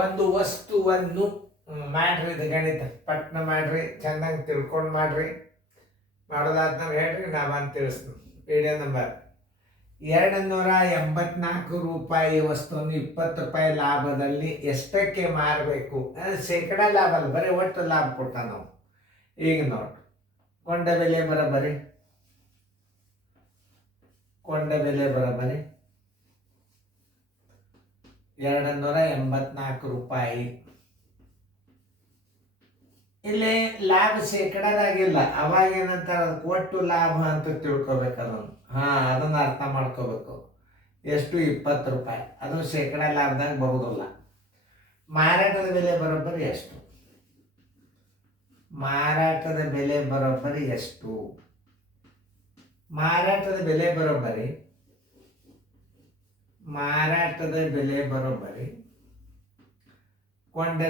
ಒಂದು ವಸ್ತುವನ್ನು ಮಾಡ್ರಿ, ಇದು ಗಣಿತ ಪಟ್ನ ಮಾಡ್ರಿ, ಚೆನ್ನಾಗಿ ತಿಳ್ಕೊಂಡು ಮಾಡ್ರಿ. ಮಾಡೋದಾದ್ಮೇಲೆ ಹೇಳ್ರಿ, ನಾ ಬಂದು ತಿಳಿಸ್ತೀನಿ. ವಿಡಿಯೋ ನಂಬರ್ 284 ರೂಪಾಯಿ ವಸ್ತುವನ್ನು 20 ರೂಪಾಯಿ ಲಾಭದಲ್ಲಿ ಎಷ್ಟಕ್ಕೆ ಮಾರಬೇಕು? ಶೇಕಡ ಲಾಭ ಅಲ್ಲ, ಬರೀ ಒಟ್ಟು ಲಾಭ ಕೊಟ್ಟ ನಾವು. ಈಗ ನೋಡಿ, ಕೊಂಡ ಬೆಲೆ ಬರೋಬ್ಬರಿ 284 ರೂಪಾಯಿ. ಇಲ್ಲಿ ಲಾಭ ಶೇಕಡದಾಗಿಲ್ಲ. ಅವಾಗ ಏನಂತಾರೆ, ಅದಕ್ಕೆ ಒಟ್ಟು ಲಾಭ ಅಂತ ತಿಳ್ಕೊಬೇಕು. ಅದನ್ನು ಅರ್ಥ ಮಾಡ್ಕೋಬೇಕು. ಎಷ್ಟು? 20 ರೂಪಾಯಿ. ಅದು ಶೇಕಡ ಲಾಭದಾಗ ಬರುವುದಿಲ್ಲ. ಮಾರಾಟದ ಬೆಲೆ ಬರೋಬ್ಬರಿ ಎಷ್ಟು? ಮಾರಾಟದ ಬೆಲೆ ಬರೋಬ್ಬರಿ ಎಷ್ಟು? ಮಾರಾಟದ ಬೆಲೆ ಬರೋಬ್ಬರಿ ಕೊಂಡ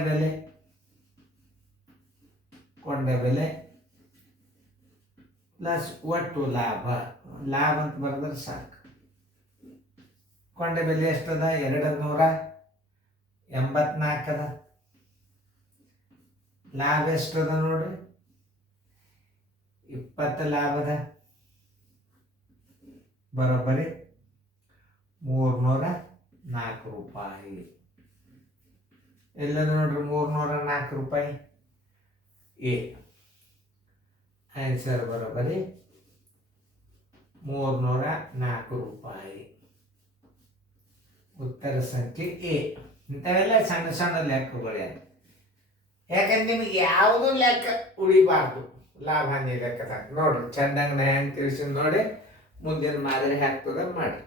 ಬೆಲೆ ಪ್ಲಸ್ ಒಟ್ಟು ಲಾಭ ಅಂತ ಬರೆದ್ರೆ ಸಾಕು. ಕೊಂಡ ಬೆಲೆ ಎಷ್ಟದ? 284 ಅದ. ಲಾಭ ಎಷ್ಟದ ನೋಡ್ರಿ? 20 ಲಾಭದ ಬರೋಬ್ಬರಿ 304 ರೂಪಾಯಿ. ಎಲ್ಲದ ನೋಡ್ರಿ 304 ರೂಪಾಯಿ. ಎ ಆನ್ಸರ್ ಬರೋಬ್ಬರಿ 304 ರೂಪಾಯಿ. ಉತ್ತರ ಸಂಖ್ಯೆ ಎ. ಇಂಥವೆಲ್ಲ ಸಣ್ಣ ಸಣ್ಣ ಲೆಕ್ಕಗಳು. ಯಾಕಂದ್ರೆ ನಿಮಗೆ ಯಾವುದೂ ಲೆಕ್ಕ ಉಳಿಬಾರ್ದು. ಲಾಭ ಹಾನಿ ಲೆಕ್ಕದಾಗ ನೋಡ್ರಿ, ಚೆಂದಂಗೆ ನಾ ಹೆಂಗೆ ತಿಳಿಸಿ ನೋಡಿ. ಮುಂದಿನ ಮಾದರಿ ಹಾಕ್ತದ ಮಾಡಿ.